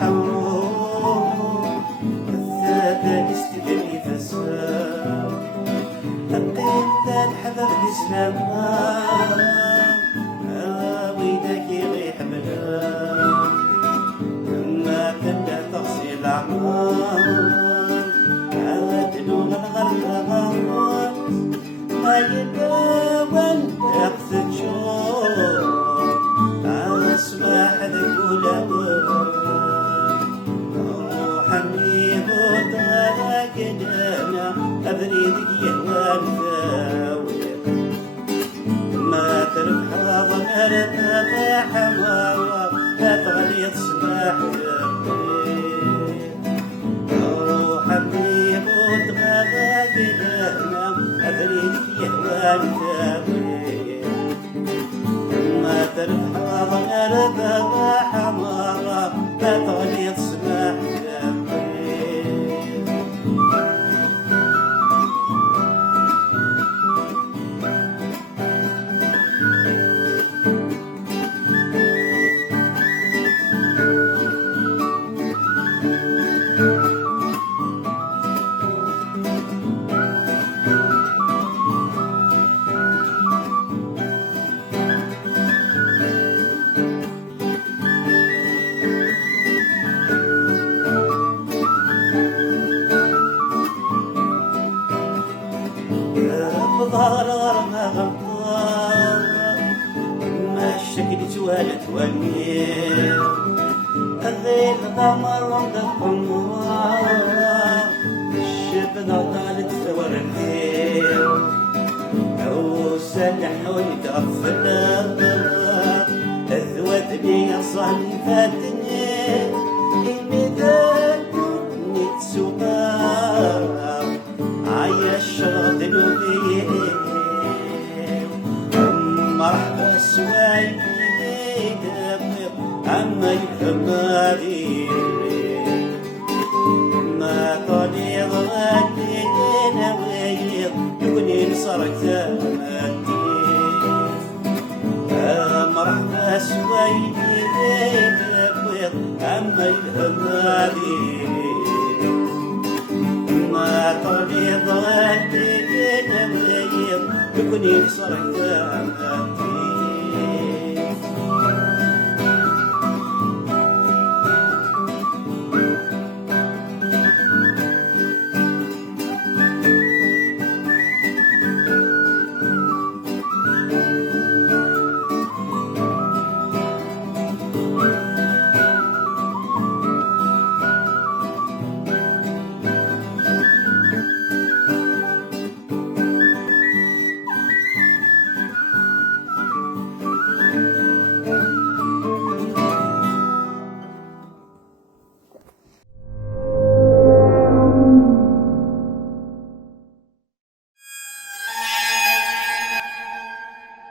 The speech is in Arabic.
حمرو الثالث استدري فساد القيد الحبب الإسلام ويدك يغيح بلا ما تبدأ تغسل أعمار عادلوا الغرب ما يبقى وانت تشوف أصبح ذكول روحني بوتا كدانا أبريدك يهوان ثاوي ما تربح ظهر تبع حمارة لا تغليظ صباح روحني بوتا كدانا أبريدك يهوان ثاوي ما تربح ظهر تبع حمارة لا تغليظ صباح ظهر ما غطى ما الشكل توالت والميل الذيل ضمر ومد القمر الشبنة طالت ثور الليل أو سلح ونتغفل الذوات لي صهني فاتني الميدان نتسوقا عايش ذنوبي مرحبا سواي عما يفهمني ما طالي ضغطينا ويض يكوني نصرك ثمتي مرحبا سواي عما يفهمني ما طالي ضغطينا ويض يكوني نصرك ثمتي